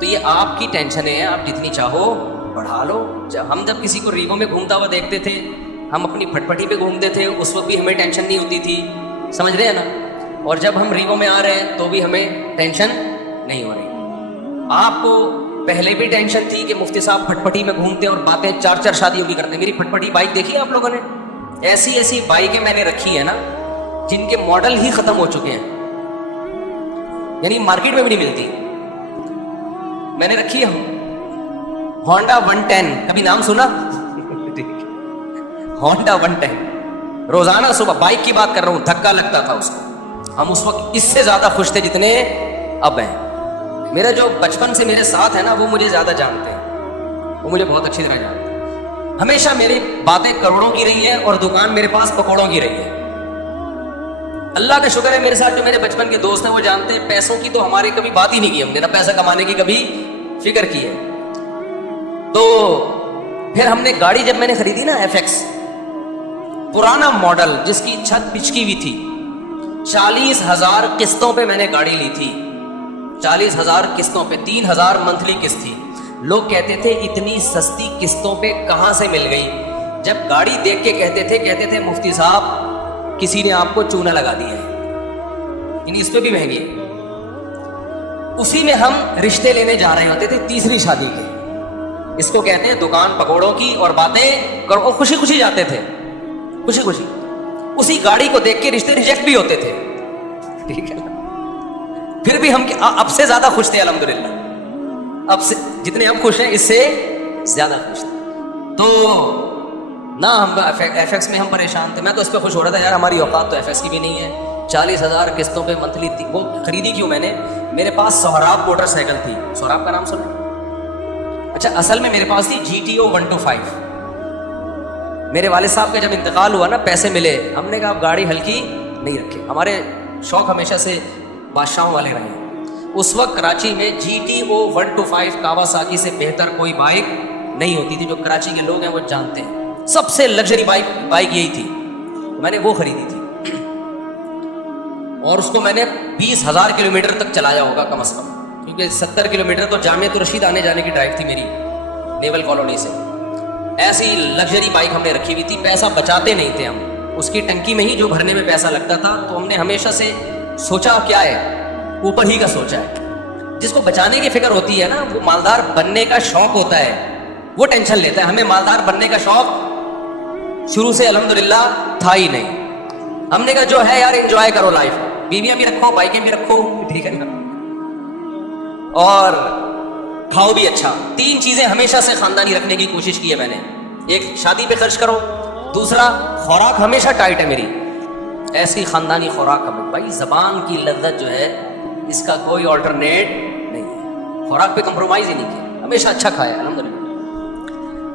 تو یہ آپ کی ٹینشن ہے, آپ جتنی چاہو بڑھا لو. ہم جب کسی کو ریگوں میں گھومتا ہوا دیکھتے تھے, ہم اپنی پھٹپٹی پہ گھومتے تھے, اس وقت بھی ہمیں ٹینشن نہیں ہوتی تھی, سمجھ رہے ہیں نا. اور جب ہم ریگوں میں آ رہے ہیں تو بھی ہمیں ٹینشن نہیں ہو رہی. آپ کو پہلے بھی ٹینشن تھی کہ مفتی صاحب پھٹپٹی میں گھومتے اور باتیں 4 شادیوں کی کرتے. میری پھٹپٹی بائک دیکھی آپ لوگوں نے؟ ایسی ایسی بائکیں میں نے رکھی ہیں نا جن کے ماڈل ہی ختم ہو چکے ہیں, یعنی مارکیٹ میں بھی نہیں ملتی. میں نے رکھی ہے ہونڈا 110, کبھی نام سنا؟ ہونڈا 110. روزانہ صبح بائک کی بات کر رہا ہوں, دھکا لگتا تھا اس کو. ہم اس وقت اس سے زیادہ خوش تھے جتنے اب ہیں. میرا جو بچپن سے میرے ساتھ ہے نا وہ مجھے زیادہ جانتے ہیں, وہ مجھے بہت اچھی طرح جانتے ہیں. ہمیشہ میری باتیں کروڑوں کی رہی ہیں اور دکان میرے پاس پکوڑوں کی رہی ہے. اللہ کا شکر ہے میرے ساتھ جو میرے بچپن کے دوست ہیں وہ جانتے ہیں پیسوں کی تو ہماری کبھی بات ہی نہیں کی ہم نے, نہ پیسہ کمانے کی کبھی فکر کی ہے. تو پھر ہم نے گاڑی جب میں نے خریدی نا FX, پرانا ماڈل جس کی چھت پچکی ہوئی تھی, 40,000 قسطوں پہ میں نے گاڑی لی تھی. 40,000 قسطوں پہ, 3,000 منتھلی قسط تھی. لوگ کہتے تھے اتنی سستی قسطوں پہ کہاں سے مل گئی. جب گاڑی دیکھ کے کہتے تھے مفتی صاحب کسی نے آپ کو چونا لگا دیا ہے, یعنی اس پہ بھی مہنگی ہے. اسی میں ہم رشتے لینے جا رہے ہوتے تھے تیسری شادی کے. اس کو کہتے ہیں دکان پکوڑوں کی اور باتیں کرو, خوشی خوشی جاتے تھے, خوشی خوشی. اسی گاڑی کو دیکھ کے رشتے ریجیکٹ بھی ہوتے تھے, ٹھیک ہے. پھر بھی ہم اب سے زیادہ خوش تھے الحمدللہ. اب سے جتنے ہم خوش ہیں اس سے زیادہ خوش تھے. تو نہ ہم FX میں ہم پریشان تھے. میں تو اس پہ خوش ہو رہا تھا, یار ہماری اوقات تو FX کی بھی نہیں ہے. 40,000 قسطوں پہ منتھلی تھی. وہ خریدی کیوں میں نے, میرے پاس سہراب موٹر سائیکل تھی. سہراب کا نام سنا؟ اچھا, اصل میں میرے پاس تھی GTO 125. میرے والد صاحب کا جب انتقال ہوا نا, پیسے ملے, ہم نے کہا اب گاڑی ہلکی نہیں رکھے. ہمارے شوق ہمیشہ سے بادشاہوں والے رہے. اس وقت کراچی میں GTO 125 کاواساکی سے بہتر کوئی بائک نہیں ہوتی تھی. جو کراچی کے لوگ ہیں وہ جانتے ہیں, سب سے لگژری بائک یہی تھی. میں نے وہ خریدی تھی اور اس کو میں نے 20,000 کلومیٹر تک چلایا ہوگا کم از کم, کیونکہ 70 کلومیٹر تو جامعۃ الرشید آنے جانے کی ڈرائیو تھی میری نیول کالونی سے. ایسی لگژری بائک ہم نے رکھی ہوئی تھی. پیسہ بچاتے نہیں تھے ہم, اس کی ٹنکی میں ہی جو بھرنے میں پیسہ لگتا تھا. تو ہم نے ہمیشہ سے سوچا کیا ہے, اوپر ہی کا سوچا ہے. جس کو بچانے کی فکر ہوتی ہے نا, وہ مالدار بننے کا شوق ہوتا ہے, وہ ٹینشن لیتا ہے. ہمیں مالدار بننے کا شوق شروع سے الحمدللہ تھا ہی نہیں. ہم نے کہا جو ہے یار انجوائے کرو لائف, بیویاں بھی رکھو, بائکیں بھی رکھو, ٹھیک ہے نا, اور کھاؤ بھی اچھا. 3 چیزیں ہمیشہ سے خاندانی رکھنے کی کوشش کی ہے میں نے. ایک, شادی پہ خرچ کرو. دوسرا, خوراک ہمیشہ ٹائٹ ہے میری, ایسی خاندانی خوراک. بھائی زبان کی لذت جو ہے اس کا کوئی آلٹرنیٹ نہیں ہے. خوراک پہ کمپرومائز ہی نہیں کیا, ہمیشہ اچھا کھایا الحمدللہ.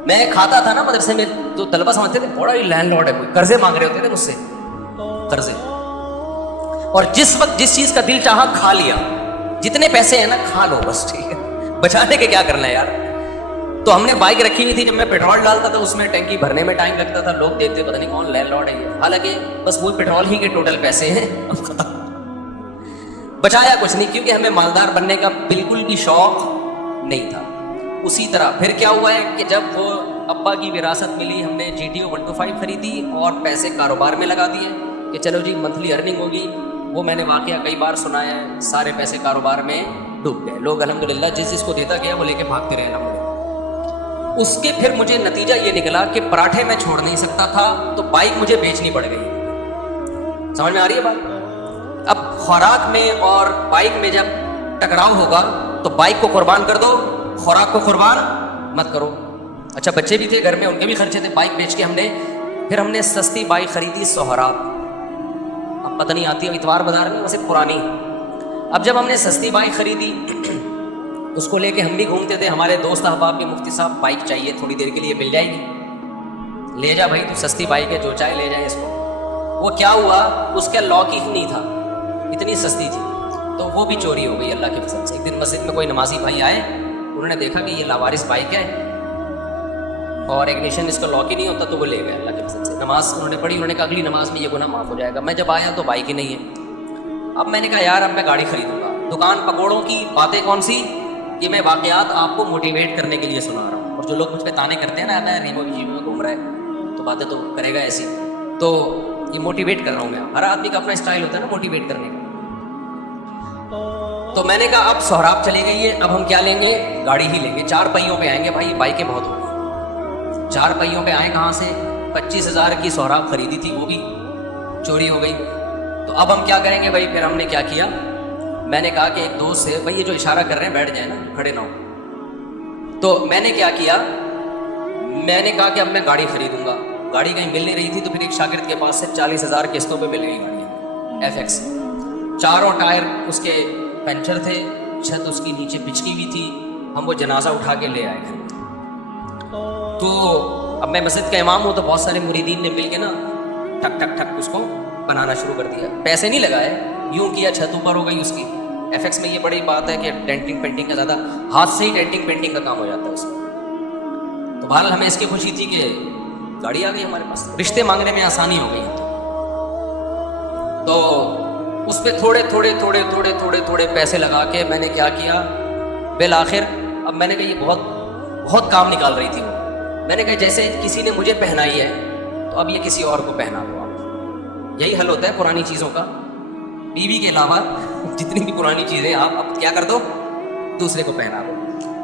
میں کھاتا تھا نا مدرسے میں, تو طلبہ سمجھتے تھے بڑا ہی لینڈ لارڈ ہے, کوئی قرضے مانگ رہے ہوتے تھے مجھ سے, قرضے. اور جس وقت جس چیز کا دل چاہا کھا لیا. جتنے پیسے ہیں نا کھا لو بس, ٹھیک ہے, بچانے کے کیا کرنا ہے یار. تو ہم نے بائک رکھی ہوئی تھی, جب میں پیٹرول ڈالتا تھا اس میں ٹینکی بھرنے میں ٹائم لگتا تھا. لوگ دیکھتے پتہ نہیں کون لینڈ لارڈ ہے یہ, حالانکہ بس وہ پیٹرول ہی کے ٹوٹل پیسے ہیں. بچایا کچھ نہیں, کیونکہ ہمیں مالدار بننے کا بالکل بھی شوق نہیں تھا. اسی طرح پھر کیا ہوا ہے کہ جب وہ ابا کی وراثت ملی, ہم نے GTO 125 خریدی اور پیسے کاروبار میں لگا دیے کہ چلو جی منتھلی ارننگ ہوگی. وہ میں نے واقعہ کئی بار سنایا ہے. سارے پیسے کاروبار میں ڈوب گئے. لوگ الحمدللہ جس کو دیتا گیا وہ لے کے بھاگتے رہے الحمدللہ. اس کے پھر مجھے نتیجہ یہ نکلا کہ پراٹھے میں چھوڑ نہیں سکتا تھا, تو بائک مجھے بیچنی پڑ گئی. سمجھ میں آ رہی ہے بات؟ اب خوراک میں اور بائک میں جب ٹکراؤ ہوگا تو بائک کو قربان کر دو, خوراک کو قربان مت کرو. اچھا, بچے بھی تھے گھر میں, ان کے بھی خرچے تھے. بائک بیچ کے ہم نے سستی بائک خریدی سہراب. اب پتہ نہیں آتی ہے اتوار بازار میں, ویسے پرانی. اب جب ہم نے سستی بائک خریدی اس کو لے کے ہم بھی گھومتے تھے. ہمارے دوست احباب کے مفتی صاحب بائک چاہیے تھوڑی دیر کے لیے, مل جائے گی, لے جا بھائی تو سستی بائک ہے, جو چاہے لے جائے اس کو. وہ کیا ہوا, اس کا لاک ہی نہیں تھا, اتنی سستی تھی, تو وہ بھی چوری ہو گئی اللہ کے فضل سے. ایک دن مسجد میں کوئی نمازی بھائی آئے, انہوں نے دیکھا کہ یہ لاوارث بائک ہے اور ایگنیشن اس کا لاک ہی نہیں ہوتا, تو وہ لے گئے اللہ کے فضل سے. نماز انہوں نے پڑھی, انہوں نے کہا اگلی نماز میں یہ گناہ معاف ہو جائے گا. میں جب آیا تو بائک ہی نہیں ہے. اب میں نے کہا یار اب میں گاڑی خریدوں گا. دکان پکوڑوں کی باتیں کون سی کہ میں واقعات آپ کو موٹیویٹ کرنے کے لیے سنا رہا ہوں. اور جو لوگ مجھ پہ تانے کرتے ہیں نا, میں ریمو میں گھوم رہا ہے تو باتیں تو کرے گا ایسی, تو یہ موٹیویٹ کر رہا ہوں میں. ہر آدمی کا اپنا اسٹائل ہوتا ہے نا موٹیویٹ کرنے کا. تو میں نے کہا اب سہراب چلے گئی ہے, اب ہم کیا لیں گے, گاڑی ہی لیں گے. 4 پہیوں پہ آئیں گے بھائی, بائکیں بہت ہو گئی. 4 پہیوں پہ آئیں کہاں سے, 25,000 کی سہراب خریدی تھی, وہ بھی چوری ہو گئی. تو اب ہم کیا کریں گے بھائی. پھر ہم نے کیا کیا, میں نے کہا کہ ایک دوست سے, بھائی یہ جو اشارہ کر رہے ہیں بیٹھ جائیں نا, کھڑے نہ ہو. تو میں نے کیا کیا, میں نے کہا کہ اب میں گاڑی خریدوں گا. گاڑی کہیں مل نہیں رہی تھی, تو پھر ایک شاگرد کے پاس سے 40,000 قسطوں پہ مل گئی گاڑی FX. 4 ٹائر اس کے پنچر تھے, چھت اس کی نیچے پچکی ہوئی تھی. ہم وہ جنازہ اٹھا کے لے آئے گھر. تو اب میں مسجد کا امام ہوں, تو بہت سارے مریدین نے مل کے نا ٹھک ٹھک ٹھک اس کو بنانا شروع کر دیا. پیسے نہیں لگائے, یوں کیا, چھت اوپر ہو گئی اس کی. FX میں یہ بڑی بات ہے کہ ڈینٹنگ پینٹنگ کا زیادہ ہاتھ سے ہی ڈینٹنگ پینٹنگ کا کام ہو جاتا ہے اس میں. تو بہرحال ہمیں اس کی خوشی تھی کہ گاڑی آ گئی ہمارے پاس, رشتے مانگنے میں آسانی ہو گئی. تو اس پہ تھوڑے پیسے لگا کے میں نے کیا کیا, بالآخر اب میں نے کہا یہ بہت کام نکال رہی تھی وہ. میں نے کہا جیسے کسی نے مجھے پہنائی ہے تو اب یہ کسی اور کو پہنا دو آپ. یہی حل ہوتا ہے پرانی چیزوں کا. بیوی کے علاوہ جتنی بھی پرانی چیزیں آپ اب کیا کر دو, دوسرے کو پہنا دو.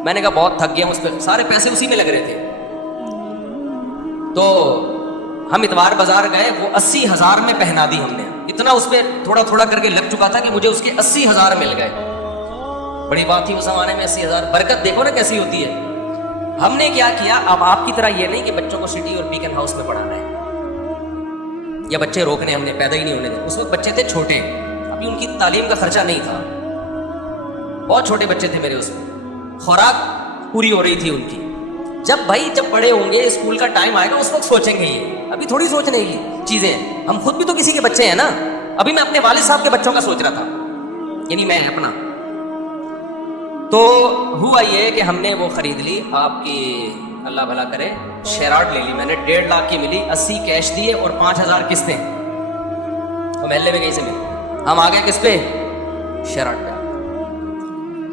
میں نے کہا بہت تھک گیا, اس پہ سارے پیسے اسی میں لگ رہے تھے. تو ہم اتوار بازار گئے, وہ 80,000 میں پہنا دی ہم نے. اتنا اس پہ تھوڑا کر کے لگ چکا تھا کہ مجھے اس کے 80,000 مل گئے. بڑی بات تھی اس زمانے میں 80,000. برکت دیکھو نا کیسی ہوتی ہے. ہم نے کیا کیا, اب آپ کی طرح یہ نہیں کہ بچوں کو سٹی اور بیکن ہاؤس میں پڑھانا ہے یا بچے روکنے, ہم نے پیدا ہی نہیں ہونے دے. اس وقت بچے تھے چھوٹے, ابھی ان کی تعلیم کا خرچہ نہیں تھا, بہت چھوٹے بچے تھے میرے. اس میں خوراک پوری ہو رہی تھی ان کی. جب بڑے ہوں گے, اسکول کا ٹائم آئے گا, اس وقت سوچیں گے. یہ ابھی تھوڑی سوچنے کی چیزیں. ہم خود بھی تو کسی کے بچے ہیں نا. ابھی میں اپنے والد صاحب کے بچوں کا سوچ رہا تھا, یعنی میں اپنا. تو ہوا یہ کہ ہم نے وہ خرید لی, آپ کی اللہ بھلا کرے, شیراٹ لے لی میں نے. 1.5 لاکھ کی ملی, 80 کیش دیے اور 5,000 قسطیں. تو محلے میں کہیں سے ملی. ہم آ گئے کس پہ, شیراٹ پہ.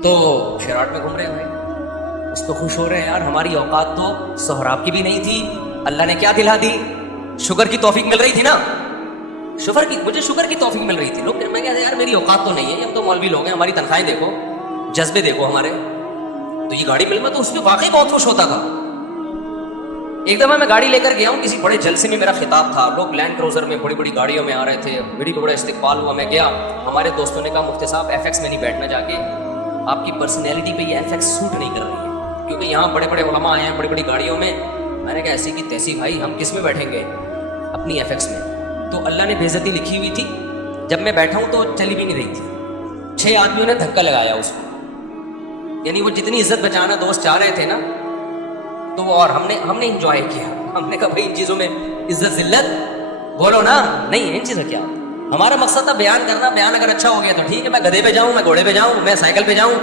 تو شیراٹ میں گھوم رہے ہیں, اس تو خوش ہو رہے ہیں یار, ہماری اوقات تو سہراب کی بھی نہیں تھی, اللہ نے کیا دلا دی, شوگر کی توفیق مل رہی تھی نا. مجھے شوگر کی توفیق مل رہی تھی. لوگ میں کہتے ہیں یار میری اوقات تو نہیں ہے, ہم تو مولوی لوگ ہیں, ہماری تنخواہیں دیکھو, جذبے دیکھو ہمارے. تو یہ گاڑی مل, میں تو اس پہ واقعی بہت خوش ہوتا تھا. ایک دفعہ میں گاڑی لے کر گیا ہوں, کسی بڑے جلسے میں میرا خطاب تھا, لوگ لینڈ کروزر میں بڑی گاڑیوں میں آ رہے تھے, بڑا استقبال ہوا. میں گیا, ہمارے دوستوں نے کہا مفتی صاحب FX میں نہیں بیٹھنا, جا کے آپ کی پرسنالٹی پہ یہ FX سوٹ نہیں کر رہی ہے, کیونکہ یہاں بڑے علماء آئے ہیں بڑی گاڑیوں میں. میں نے کہا ایسی کی تیسی بھائی, ہم کس میں بیٹھیں گے, اپنی FX میں. تو اللہ نے بے عزتی لکھی ہوئی تھی. جب میں بیٹھا ہوں تو چلی بھی نہیں رہی تھی. 6 آدمیوں نے دھکا لگایا اس کو, یعنی وہ جتنی عزت بچانا دوست چاہ رہے تھے نا, تو وہ, اور ہم نے انجوائے کیا. ہم نے کہا بھائی ان چیزوں میں عزت ذلت بولو نا, نہیں ان چیزیں کیا. ہمارا مقصد تھا بیان کرنا. بیان اگر اچھا ہو گیا تو ٹھیک ہے, میں گدھے پہ جاؤں, میں گھوڑے پہ جاؤں, میں سائیکل پہ جاؤں,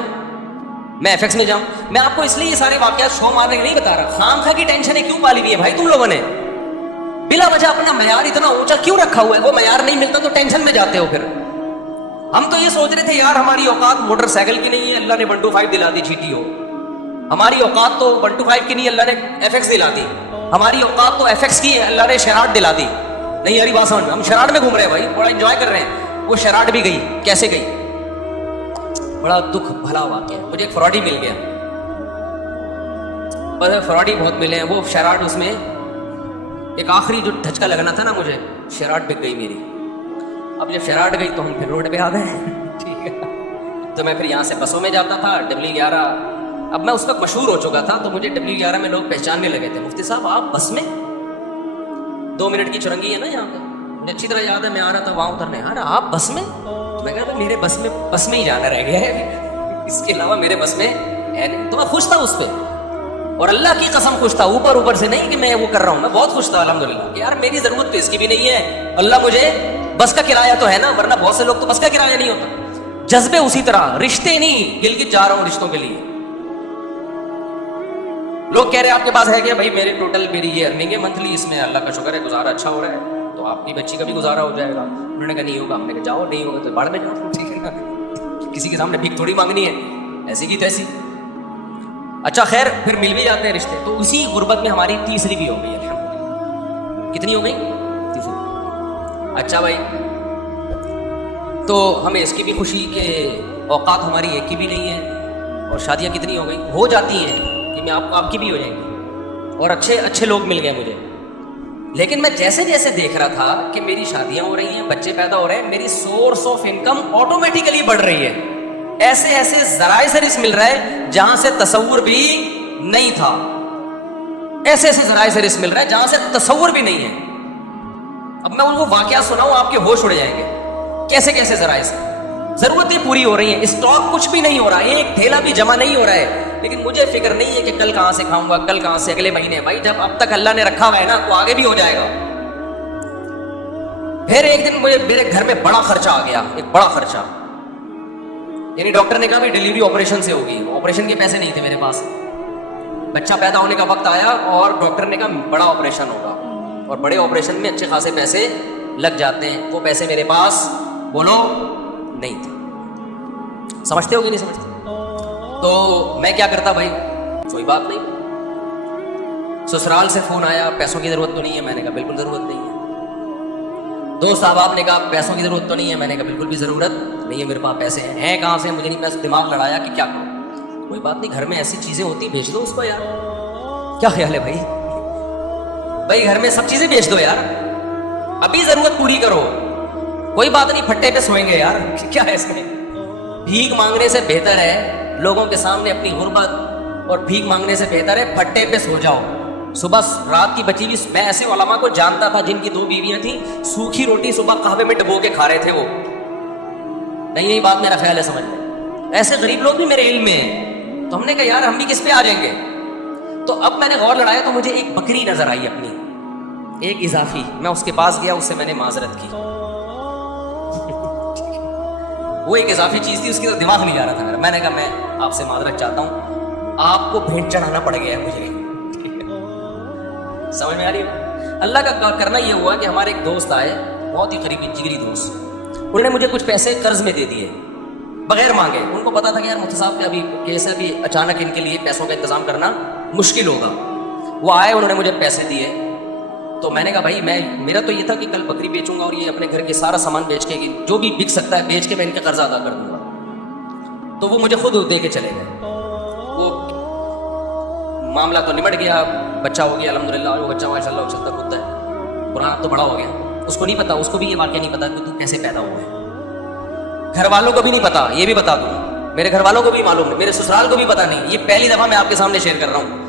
میں FX میں جاؤں. میں آپ کو اس لیے یہ سارے واقعات شو مارنے کے نہیں بتا رہا. خام خواہ کی ٹینشنیں کیوں پالی ہوئی ہے بھائی تم لوگوں نے, بلا وجہ اپنا معیار اتنا اونچا کیوں رکھا ہوا ہے. وہ معیار نہیں ملتا تو ٹینشن میں جاتے ہو. پھر ہم تو یہ سوچ رہے تھے یار ہماری اوقات موٹر سائیکل کی نہیں ہے, اللہ نے 125 دلا دی GTO. ہماری اوقات تو 125 کی نہیں, اللہ نے FX دلا دی. ہماری اوقات تو FX کی ہے, اللہ نے شیراٹ دلا دی. نہیں یاری بات سمجھ, ہم شیراٹ میں گھوم رہے ہیں بھائی, بڑا انجوائے کر رہے ہیں. وہ شیراٹ بھی گئی, کیسے گئی, بڑا دکھ بھلا واقعہ. مجھے ایک فراڈی مل گیا, بس فراڈی بہت ملے ہیں. وہ شیراٹ, اس میں ایک آخری جو دھچکا لگنا تھا نا مجھے, شیراٹ بک گئی میری. اب جب شیراٹ گئی تو ہم پھر روڈ پہ آ گئے, ٹھیک ہے. تو میں پھر یہاں سے بسوں میں جاتا تھا, W11. اب میں اس وقت مشہور ہو چکا تھا, تو مجھے W11 میں لوگ پہچاننے لگے تھے. مفتی صاحب آپ بس میں, 2 منٹ کی چرنگی ہے نا یہاں پہ, مجھے اچھی طرح یاد ہے. میں آ رہا تھا وہاں اترنے, یار آپ بس میں. میں کہا تھا میرے بس میں ہی جانا رہ گیا ہے, اس کے علاوہ میرے بس میں ہے نہیں. تو میں خوش تھا اس پہ, اور اللہ کی قسم خوش تھا, اوپر سے نہیں کہ میں وہ کر رہا ہوں. میں بہت خوش تھا الحمدللہ کہ یار میری ضرورت تو اس کی بھی نہیں ہے, اللہ مجھے بس کا کرایہ تو ہے نا, ورنہ بہت سے لوگ تو بس کا کرایہ نہیں ہوتا. جذبے اسی طرح, رشتے نہیں, گلگت جا رہا ہوں رشتوں کے لیے. لوگ کہہ رہے ہیں آپ کے پاس ہے کیا, بھائی میرے ٹوٹل میری یہ ارننگ ہے منتھلی, اس میں اللہ کا شکر ہے گزارا اچھا ہو رہا ہے, تو آپ کی بچی کا بھی گزارا ہو جائے گا. انہوں نے کہا نہیں ہوگا. ہم نے کہا جاؤ, نہیں ہوگا تو باڑ میں جاؤ, ٹھیک ہے نا, کسی کے سامنے بھیک تھوڑی مانگنی ہے, ایسی کی تیسی. اچھا خیر پھر مل بھی جاتے ہیں رشتے. تو اسی غربت میں ہماری تیسری بھی ہو گئی الحمدللہ. کتنی ہو گئی؟ تیسری. اچھا بھائی تو ہمیں اس کی بھی خوشی کہ اوقات ہماری ایک کی بھی نہیں ہے, اور شادیاں کتنی ہو گئی, ہو جاتی ہیں کہ میں آپ کی بھی ہو جائیں گی, اور اچھے لوگ مل گئے مجھے. لیکن میں جیسے جیسے دیکھ رہا تھا کہ میری شادیاں ہو رہی ہیں, بچے پیدا ہو رہے ہیں, میری سورس آف انکم آٹومیٹیکلی بڑھ رہی ہے. ایسے ذرائع سے رزق مل رہا ہے جہاں سے تصور بھی نہیں تھا. ایسے ذرائع سے رزق مل رہا ہے جہاں سے تصور بھی نہیں ہے. اب میں ان کو واقعہ سناؤں آپ کے ہوش اڑ جائیں گے. کیسے ذرائع سے ضرورتیں پوری ہو رہی ہیں, اسٹاک کچھ بھی نہیں ہو رہا, ایک تھیلا بھی جمع نہیں ہو رہا ہے, لیکن مجھے فکر نہیں ہے کہ کل کہاں سے کھاؤں گا, کل کہاں سے, اگلے مہینے. بھائی جب اب تک اللہ نے رکھا ہوا ہے نا تو آگے بھی ہو جائے گا. پھر ایک دن میرے گھر میں بڑا خرچہ آ گیا, ایک بڑا خرچہ. یعنی ڈاکٹر نے کہا بھی ڈلیوری آپریشن سے ہوگی. آپریشن کے پیسے نہیں تھے میرے پاس. بچہ پیدا ہونے کا وقت آیا اور ڈاکٹر نے کہا بڑا آپریشن ہوگا, اور بڑے آپریشن میں اچھے خاصے پیسے لگ جاتے ہیں. وہ پیسے میرے پاس بولو نہیں تھے. سمجھتے ہو کہ نہیں سمجھتے؟ تو میں کیا کرتا بھائی, کوئی بات نہیں. سسرال سے فون آیا, پیسوں کی ضرورت تو نہیں ہے. میں نے کہا بالکل ضرورت نہیں ہے. دوست احباب نے کہا پیسوں کی ضرورت تو نہیں ہے. میں نے کہا بالکل بھی ضرورت نہیں ہے, میرے پاس پیسے ہیں کہاں سے, مجھے نہیں. میں دماغ لڑایا کہ کیا کروں. کوئی بات نہیں, گھر میں ایسی چیزیں ہوتی بھیج دو اس کو یار. کیا خیال ہے بھائی گھر میں سب چیزیں بیچ دو یار, ابھی ضرورت پوری کرو. کوئی بات نہیں, پھٹے پہ سوئیں گے یار, کیا ہے اس میں. بھیک مانگنے سے بہتر ہے لوگوں کے سامنے اپنی غربت, اور بھیک مانگنے سے بہتر ہے پھٹے پہ سو جاؤ. صبح رات کی بچی ہوئی, میں ایسے علماء کو جانتا تھا جن کی 2 بیویاں تھیں, سوکھی روٹی صبح قہوے میں ڈبو کے کھا رہے تھے وہ. نہیں یہی بات میرا خیال ہے, سمجھ لیں. ایسے غریب لوگ بھی میرے علم میں ہیں. تو ہم نے کہا یار ہم بھی کس پہ آ جائیں گے. تو اب میں نے غور لڑایا تو مجھے ایک بکری نظر آئی اپنی, ایک اضافی. میں اس کے پاس گیا, اس سے میں نے معذرت کی. وہ ایک اضافی چیز تھی, اس کی تو دماغ نہیں جا رہا تھا میرا. میں نے کہا میں آپ سے معذرت چاہتا ہوں, آپ کو بھیٹ چڑھانا پڑ گیا ہے مجھے. سمجھ میں آ رہی ہے. اللہ کا کرنا یہ ہوا کہ ہمارے ایک دوست آئے, بہت ہی قریبی جگری دوست. انہوں نے مجھے کچھ پیسے قرض میں دے دیے بغیر مانگے. ان کو پتا تھا کہ یار مفتی صاحب کا ابھی کیسے بھی اچانک ان کے لیے پیسوں کا انتظام کرنا مشکل ہوگا. وہ آئے, انہوں نے مجھے پیسے دیے. تو میں نے کہا بھائی میرا تو یہ تھا کہ کل بکری بیچوں گا اور یہ اپنے گھر کے سارا سامان بیچ کے, جو بھی بک سکتا ہے بیچ کے میں ان کا قرض ادا کر دوں گا. تو وہ مجھے خود دے کے چلے گئے. وہ معاملہ تو نمٹ گیا, بچہ ہو گیا الحمدللہ. وہ بچہ ماشاء اللہ چلتا کودتا ہے, قرآن تو بڑا ہو گیا. اس کو نہیں پتا, اس کو بھی یہ واقعہ نہیں پتا کہ تو کیسے پیدا ہوا ہے. گھر والوں کو بھی نہیں پتا, یہ بھی بتا دوں, میرے گھر والوں کو بھی معلوم نہیں, میرے سسرال کو بھی پتا نہیں. یہ پہلی دفعہ میں آپ کے سامنے شیئر کر رہا ہوں,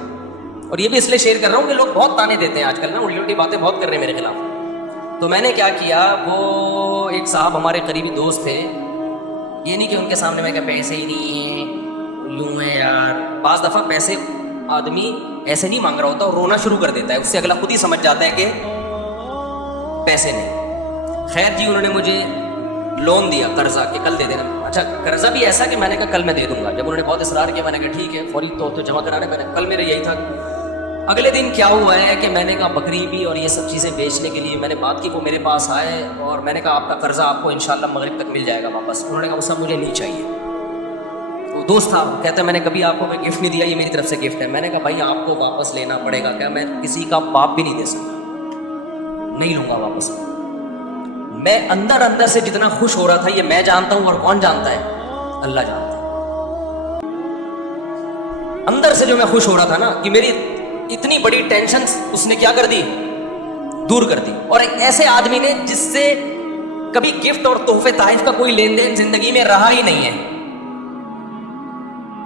اور یہ بھی اس لیے شیئر کر رہا ہوں کہ لوگ بہت تانے دیتے ہیں آج کل نا, الٹی الٹی باتیں بہت کر رہے ہیں میرے خلاف. تو میں نے کیا کیا, وہ ایک صاحب ہمارے قریبی دوست تھے. یہ نہیں کہ ان کے سامنے میں کہ پیسے ہی نہیں ہیں, لوں ہے یار. بعض دفعہ پیسے آدمی ایسے نہیں مانگ رہا ہوتا اور رونا شروع کر دیتا ہے, اس سے اگلا خود ہی سمجھ جاتا ہے کہ پیسے نہیں. خیر جی, انہوں نے مجھے لون دیا, قرضہ, کہ کل دے دینا. اچھا قرضہ بھی ایسا کہ میں نے کہا کل میں دے دوں گا. جب انہوں نے بہت اصرار کیا, میں نے کہا ٹھیک ہے, فوری طور پہ جمع کرانا. میں نے کل میرا یہی تھا. اگلے دن کیا ہوا ہے کہ میں نے کہا بکری بھی اور یہ سب چیزیں بیچنے کے لیے میں نے بات کی. وہ میرے پاس آئے اور میں نے کہا آپ کا قرضہ آپ کو انشاءاللہ مغرب تک مل جائے گا واپس. انہوں نے کہا وہ سب مجھے نہیں چاہیے. وہ دوست تھا, کہتا ہے میں نے کبھی آپ کو کوئی گفٹ نہیں دیا, یہ میری طرف سے گفٹ ہے. میں نے کہا بھائی آپ کو واپس لینا پڑے گا. کیا میں کسی کا باپ بھی نہیں دے سکتا, نہیں لوں گا واپس. میں اندر سے جتنا خوش ہو رہا تھا یہ میں جانتا ہوں, اور کون جانتا ہے, اللہ جانتا ہے. اندر سے جو میں خوش ہو رہا تھا نا کہ میری اتنی بڑی ٹینشن اس نے کیا کر دی, دور کر دی. اور ایک ایسے آدمی نے جس سے کبھی گفٹ اور تحفے تحائف کا کوئی لین دین زندگی میں رہا ہی نہیں ہے.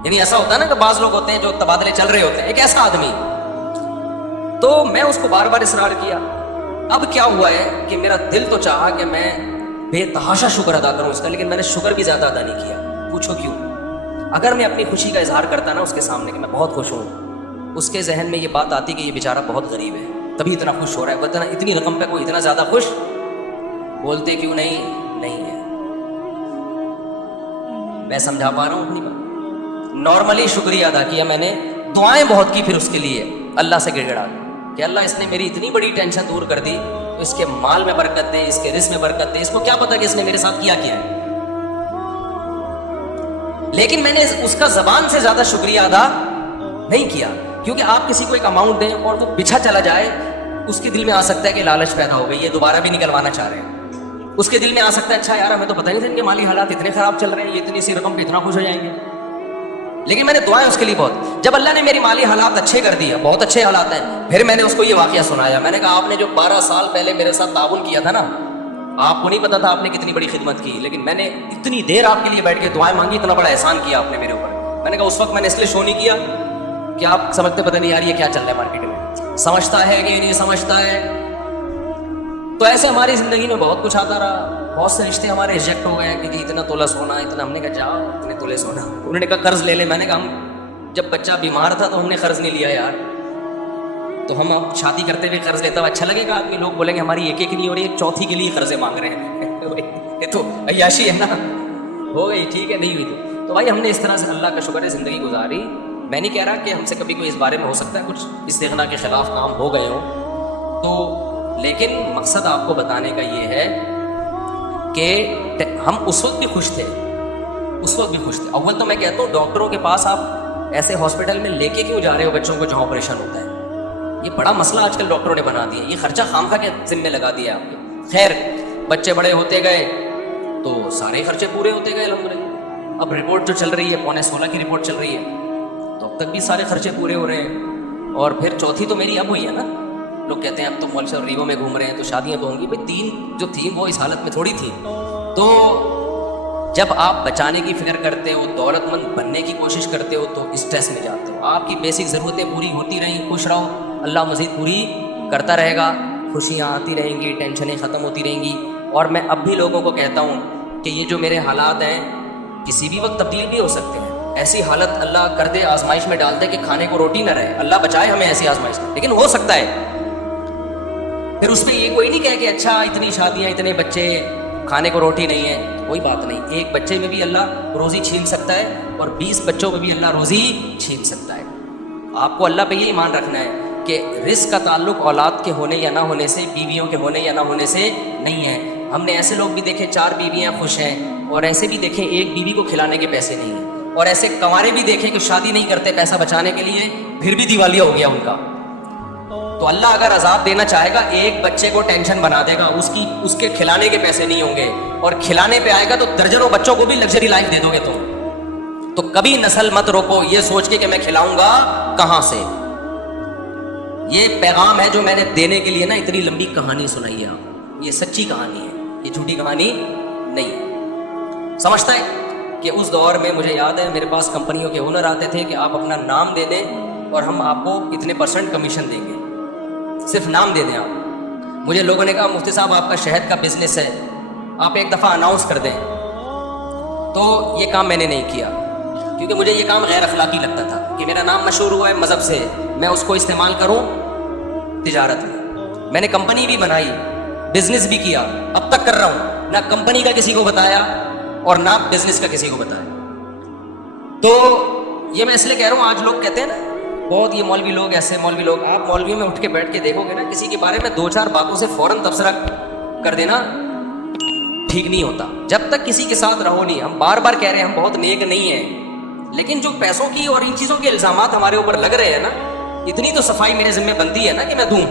یعنی ایسا ہوتا ہے نا کہ بعض لوگ ہوتے ہیں جو تبادلے چل رہے ہوتے ہیں, ایک ایسا آدمی. تو میں اس کو بار بار اصرار کیا. اب کیا ہوا ہے کہ میرا دل تو چاہا کہ میں بے تحاشا شکر ادا کروں اس کا, لیکن میں نے شکر بھی زیادہ ادا نہیں کیا. پوچھو کیوں؟ اگر میں اپنی خوشی کا اظہار کرتا نا اس کے سامنے کہ میں بہت خوش ہوں, اس کے ذہن میں یہ بات آتی کہ یہ بیچارہ بہت غریب ہے تبھی اتنا خوش ہو رہا ہے, ورنہ اتنی رقم پہ کوئی اتنا زیادہ خوش بولتے کیوں نہیں ہے. میں سمجھا پا رہا ہوں اپنی بات. نارملی شکریہ ادا کیا میں نے, دعائیں بہت کی پھر اس کے لیے اللہ سے گڑ گڑا کہ اللہ اس نے میری اتنی بڑی ٹینشن دور کر دی, تو اس کے مال میں برکت دے, اس کے رزق میں برکت دے. اس کو کیا پتا کہ اس نے میرے ساتھ کیا ہے. لیکن میں نے اس کا زبان سے زیادہ شکریہ ادا نہیں کیا. کیونکہ آپ کسی کو ایک اماؤنٹ دیں اور وہ بچھا چلا جائے, اس کے دل میں آ سکتا ہے کہ لالچ پیدا ہو گئی, یہ دوبارہ بھی نکلوانا چاہ رہے ہیں. اس کے دل میں آ سکتا ہے اچھا یار ہمیں تو پتہ نہیں تھا ان کے مالی حالات اتنے خراب چل رہے ہیں, یہ اتنی سی رقم پہ اتنا خوش ہو جائیں گے. لیکن میں نے دعائیں اس کے لیے بہت, جب اللہ نے میری مالی حالات اچھے کر دیے, بہت اچھے حالات ہیں, پھر میں نے اس کو یہ واقعہ سنایا. میں نے کہا آپ نے جو 12 سال پہلے میرے ساتھ تعاون کیا تھا نا, آپ کو نہیں پتا تھا آپ نے کتنی بڑی خدمت کی, لیکن میں نے اتنی دیر آپ کے لیے بیٹھ کے دعائیں مانگی, اتنا بڑا احسان کیا آپ نے میرے اوپر. میں نے کہا اس وقت میں نے اس لیے شو نہیں کیا کہ آپ سمجھتے پتہ نہیں یار یہ کیا چل رہا ہے مارکیٹ میں, سمجھتا ہے کہ نہیں سمجھتا ہے. تو ایسے ہماری زندگی میں بہت کچھ آتا رہا, بہت سے رشتے ہمارے ریجیکٹ ہو گئے کہ اتنا تولہ سونا, اتنا. ہم نے کہا جاؤ اتنے تولے سونا. انہوں نے کہا قرض لے لے. میں نے کہا ہم جب بچہ بیمار تھا تو ہم نے قرض نہیں لیا یار, تو ہم اب شادی کرتے ہوئے قرض لیتا ہوا اچھا لگے گا آدمی, لوگ بولیں گے ہماری ایک ایک نہیں ہو رہی ہے, چوتھی کے لیے قرضے مانگ رہے ہیں. یہ تو عیاشی ہے نا, ہو گئی ٹھیک ہے, نہیں ہوئی تو بھائی ہم نے اس طرح سے اللہ کا شکر ہے زندگی گزاری. میں نہیں کہہ رہا کہ ہم سے کبھی کوئی اس بارے میں ہو سکتا ہے کچھ استغنا کے خلاف کام ہو گئے ہوں تو, لیکن مقصد آپ کو بتانے کا یہ ہے کہ ہم اس وقت بھی خوش تھے, اس وقت بھی خوش تھے. اول تو میں کہتا ہوں ڈاکٹروں کے پاس آپ ایسے ہاسپٹل میں لے کے کیوں جا رہے ہو بچوں کو جہاں آپریشن ہوتا ہے, یہ بڑا مسئلہ آج کل ڈاکٹروں نے بنا دیا, یہ خرچہ خامخواہ کے ذمہ لگا دیا آپ نے. خیر بچے بڑے ہوتے گئے تو سارے خرچے پورے ہوتے گئے الحمدللہ. اب رپورٹ جو چل رہی ہے 15.5 کی رپورٹ چل رہی ہے, تو اب تک بھی سارے خرچے پورے ہو رہے ہیں. اور پھر چوتھی تو میری اب ہوئی ہے نا, لوگ کہتے ہیں اب تو مال سے ریوو میں گھوم رہے ہیں تو شادیاں تو ہوں گی. بھائی 3 جو تھیں وہ اس حالت میں تھوڑی تھیں. تو جب آپ بچانے کی فکر کرتے ہو, دولت مند بننے کی کوشش کرتے ہو تو اسٹریس میں جاتے ہو. آپ کی بیسک ضرورتیں پوری ہوتی رہیں, خوش رہو, اللہ مزید پوری کرتا رہے گا, خوشیاں آتی رہیں گی, ٹینشنیں ختم ہوتی رہیں گی. اور میں اب بھی لوگوں کو کہتا ہوں کہ یہ جو میرے حالات ہیں کسی بھی وقت تبدیل بھی ہو سکتے ہیں. ایسی حالت اللہ کر دے, آزمائش میں ڈال دے کہ کھانے کو روٹی نہ رہے, اللہ بچائے ہمیں ایسی آزمائش سے, لیکن ہو سکتا ہے. پھر اس میں یہ کوئی نہیں کہے کہ اچھا اتنی شادیاں اتنے بچے کھانے کو روٹی نہیں ہے, کوئی بات نہیں. ایک بچے میں بھی اللہ روزی چھین سکتا ہے اور 20 بچوں میں بھی اللہ روزی چھین سکتا ہے. آپ کو اللہ پہ یہ ایمان رکھنا ہے کہ رزق کا تعلق اولاد کے ہونے یا نہ ہونے سے, بیویوں کے ہونے یا نہ ہونے سے نہیں ہے. ہم نے ایسے لوگ بھی دیکھے 4 بیویاں خوش ہیں, اور ایسے بھی دیکھیں ایک بیوی کو کھلانے کے پیسے نہیں ہیں, اور ایسے کنوارے بھی دیکھیں کہ شادی نہیں کرتے پیسہ بچانے کے لیے, پھر بھی دیوالیہ ہو گیا ان کا. تو اللہ اگر عذاب دینا چاہے گا ایک بچے کو ٹینشن بنا دے گا, اس کے کھلانے کے پیسے نہیں ہوں گے, اور کھلانے پہ آئے گا تو درجنوں بچوں کو بھی لگژری لائف دے دو گے تم. تو کبھی نسل مت روکو یہ سوچ کے کہ میں کھلاؤں گا کہاں سے. یہ پیغام ہے جو میں نے دینے کے لیے نا اتنی لمبی کہانی سنائی ہے. یہ سچی کہانی ہے, یہ جھوٹی کہانی نہیں ہے. سمجھتا ہے کہ اس دور میں مجھے یاد ہے میرے پاس کمپنیوں کے اونر آتے تھے کہ آپ اپنا نام دے دیں اور ہم آپ کو اتنے % کمیشن دیں گے, صرف نام دے دیں آپ. مجھے لوگوں نے کہا مفتی صاحب آپ کا شہد کا بزنس ہے, آپ ایک دفعہ اناؤنس کر دیں. تو یہ کام میں نے نہیں کیا کیونکہ مجھے یہ کام غیر اخلاقی لگتا تھا کہ میرا نام مشہور ہوا ہے مذہب سے, میں اس کو استعمال کروں تجارت میں. میں نے کمپنی بھی بنائی, بزنس بھی کیا, اب تک کر رہا ہوں, نہ کمپنی کا کسی کو بتایا اور نہ بزنس کا کسی کو بتایا. تو یہ میں اس لیے کہہ رہا ہوں, آج لوگ کہتے ہیں نا بہت یہ مولوی لوگ ایسے مولوی لوگ, آپ مولویوں میں اٹھ کے بیٹھ کے دیکھو گے نا کسی کے بارے میں 2-4 باتوں سے فوراً تبصرہ کر دینا ٹھیک نہیں ہوتا. جب تک کسی کے ساتھ رہو نہیں, ہم بار بار کہہ رہے ہیں ہم بہت نیک نہیں ہیں, لیکن جو پیسوں کی اور ان چیزوں کے الزامات ہمارے اوپر لگ رہے ہیں نا, اتنی تو صفائی میرے ذمہ بنتی ہے نا کہ میں دوں.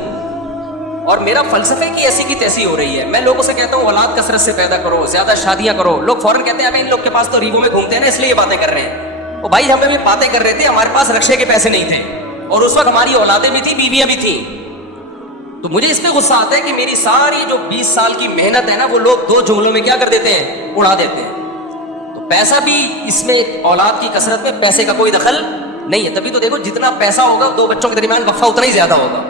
اور میرا فلسفے کی ایسی کی تیسی ہو رہی ہے. میں لوگوں سے کہتا ہوں اولاد کثرت سے پیدا کرو, زیادہ شادیاں کرو. لوگ فوراً کہتے ہیں ابھی ان لوگ کے پاس تو ریوو میں گھومتے ہیں نا اس لیے یہ باتیں کر رہے ہیں. وہ بھائی ہمیں بھی باتیں کر رہے تھے, ہمارے پاس رکشے کے پیسے نہیں تھے, اور اس وقت ہماری اولادیں بھی تھیں, بیویاں بھی تھیں. تو مجھے اس پہ غصہ آتا ہے کہ میری ساری جو 20 سال کی محنت ہے نا وہ لوگ 2 جملوں میں کیا کر دیتے ہیں, اڑا دیتے ہیں. تو پیسہ بھی اس میں, اولاد کی کثرت میں پیسے کا کوئی دخل نہیں ہے. تبھی تو دیکھو جتنا پیسہ ہوگا 2 بچوں کے درمیان وقفہ اتنا ہی زیادہ ہوگا.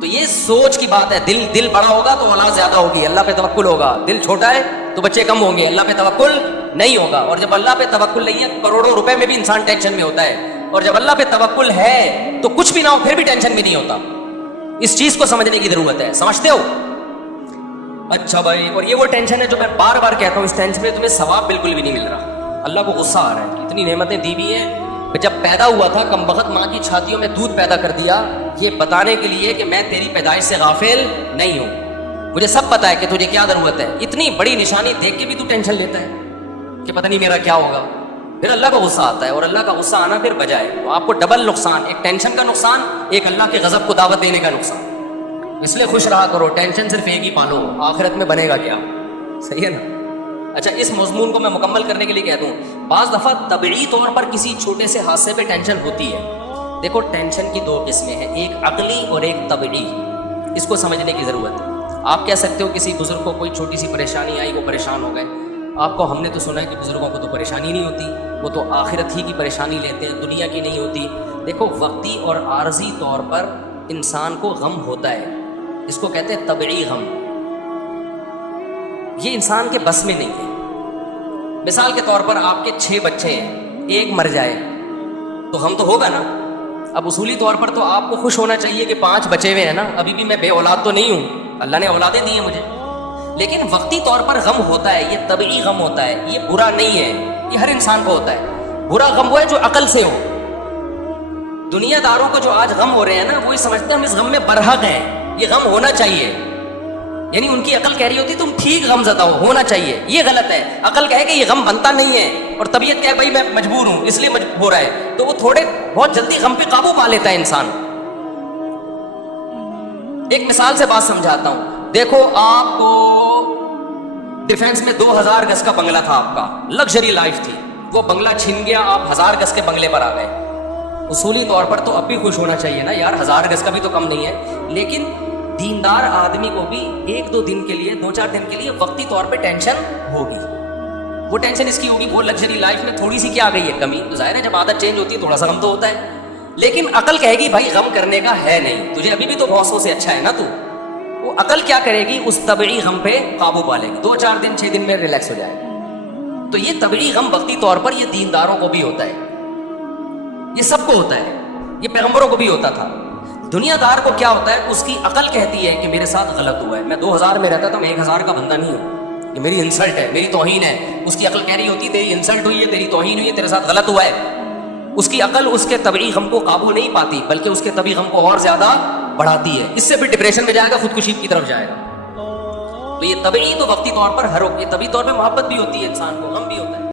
تو یہ سوچ کی بات ہے. دل بڑا ہوگا تو اولاد زیادہ ہوگی, اللہ پہ توکل ہوگا. دل چھوٹا ہے تو بچے کم ہوں گے, اللہ پہ توکل نہیں ہوگا. اور جب اللہ پہ توکل نہیں ہے کروڑوں روپے میں بھی انسان ٹینشن میں ہوتا ہے, اور جب اللہ پہ توکل ہے تو کچھ بھی نہ ہو پھر بھی ٹینشن میں نہیں ہوتا. اس چیز کو سمجھنے کی ضرورت ہے. سمجھتے ہو؟ اچھا بھائی, اور یہ وہ ٹینشن ہے جو میں بار بار کہتا ہوں, اس ٹینشن میں تمہیں ثواب بالکل بھی نہیں مل رہا. اللہ کو غصہ آ رہا ہے کہ اتنی نعمتیں دی ہوئی ہیں, جب پیدا ہوا تھا کم بخت ماں کی چھاتیوں میں دودھ پیدا کر دیا, یہ بتانے کے لیے کہ میں تیری پیدائش سے غافل نہیں ہوں, مجھے سب پتا ہے کہ تجھے کیا ضرورت ہے. اتنی بڑی نشانی دیکھ کے بھی تو ٹینشن لیتا ہے کہ پتہ نہیں میرا کیا ہوگا. پھر اللہ کا غصہ آتا ہے، اور اللہ کا غصہ آنا پھر بجا ہے، تو آپ کو ڈبل نقصان، ایک ٹینشن کا نقصان، ایک اللہ کے غضب کو دعوت دینے کا نقصان. اس لیے خوش رہا کرو، ٹینشن صرف ایک ہی پالو، آخرت میں بنے گا کیا؟ صحیح ہے نا؟ اچھا، اس مضمون کو میں مکمل کرنے کے لیے کہہ دوں، بعض دفعہ طبعی طور پر کسی چھوٹے سے حادثے پہ ٹینشن ہوتی ہے. دیکھو ٹینشن کی دو قسمیں ہیں، ایک عقلی اور ایک طبعی. اس کو سمجھنے کی ضرورت ہے. آپ کہہ سکتے ہو کسی بزرگ کو کوئی چھوٹی سی پریشانی آئی، وہ پریشان ہو گئے. آپ کو ہم نے تو سنا ہے کہ بزرگوں کو تو پریشانی نہیں ہوتی، وہ تو آخرت ہی کی پریشانی لیتے ہیں، دنیا کی نہیں ہوتی. دیکھو وقتی اور عارضی طور پر انسان کو غم ہوتا ہے، اس کو کہتے ہیں طبعی غم. یہ انسان کے بس میں نہیں ہے. مثال کے طور پر آپ کے 6 بچے ہیں، ایک مر جائے تو غم تو ہوگا نا. اب اصولی طور پر تو آپ کو خوش ہونا چاہیے کہ 5 بچے ہوئے ہیں نا، ابھی بھی میں بے اولاد تو نہیں ہوں، اللہ نے اولادیں دی ہیں مجھے. لیکن وقتی طور پر غم ہوتا ہے، یہ طبعی غم ہوتا ہے، یہ برا نہیں ہے، یہ ہر انسان کو ہوتا ہے. برا غم وہ ہے جو عقل سے ہو. دنیا داروں کو جو آج غم ہو رہے ہیں نا، وہ یہ سمجھتے ہیں ہم اس غم میں برحق ہیں، یہ غم ہونا چاہیے. یعنی ان کی عقل کہہ رہی ہوتی تم ٹھیک غم زدہ ہونا چاہیے، یہ غلط ہے. عقل کہے کہ یہ غم بنتا نہیں ہے، اور طبیعت کہے بھائی میں مجبور ہوں اس لیے ہو رہا ہے، تو وہ تھوڑے بہت جلدی غم پہ قابو پا لیتا ہے انسان. ایک مثال سے بات سمجھاتا ہوں. دیکھو آپ کو ڈیفینس میں 2000 گز کا بنگلہ تھا، آپ کا لگژری لائف تھی، وہ بنگلہ چھن گیا، آپ 1000 گز کے بنگلے پر آ گئے. اصولی طور پر تو اب بھی خوش ہونا چاہیے نا یار، 1000 گز کا بھی تو کم نہیں ہے. لیکن دیندار آدمی کو بھی 1-2 دن کے لیے، 2-4 دن کے لیے وقتی طور پہ ٹینشن ہوگی. وہ ٹینشن اس کی ہوگی، وہ لگژری لائف میں تھوڑی سی کیا آ گئی ہے کمی، تو ظاہر ہے جب عادت چینج ہوتی ہے تھوڑا سا غم تو ہوتا ہے. لیکن عقل کہے گی بھائی غم کرنے کا ہے نہیں، تجھے ابھی بھی تو بہت سے اچھا ہے نا. تو وہ عقل کیا کرے گی، اس طبعی غم پہ قابو پا لے گی، 2-4 دن 6 دن میں ریلیکس ہو جائے گا. تو یہ طبعی غم وقتی طور پر یہ دینداروں کو بھی ہوتا ہے، یہ سب کو ہوتا ہے، یہ پیغمبروں کو بھی ہوتا تھا. دنیا دار کو کیا ہوتا ہے، اس کی عقل کہتی ہے کہ میرے ساتھ غلط ہوا ہے، میں 2000 میں رہتا تو میں 1000 کا بندہ نہیں ہوں، یہ میری انسلٹ ہے، میری توہین ہے. اس کی عقل کہہ رہی ہوتی تیری انسلٹ ہوئی ہے، تیری توہین ہوئی ہے، تیرے ساتھ غلط ہوا ہے. اس کی عقل اس کے طبعی غم کو قابو نہیں پاتی، بلکہ اس کے طبعی غم کو اور زیادہ بڑھاتی ہے. اس سے پھر ڈپریشن میں جائے گا، خودکشی کی طرف جائے گا. تو یہ طبعی تو وقتی طور پر ہر وقت، یہ طبعی طور پہ محبت بھی ہوتی ہے انسان کو، غم بھی ہوتا ہے.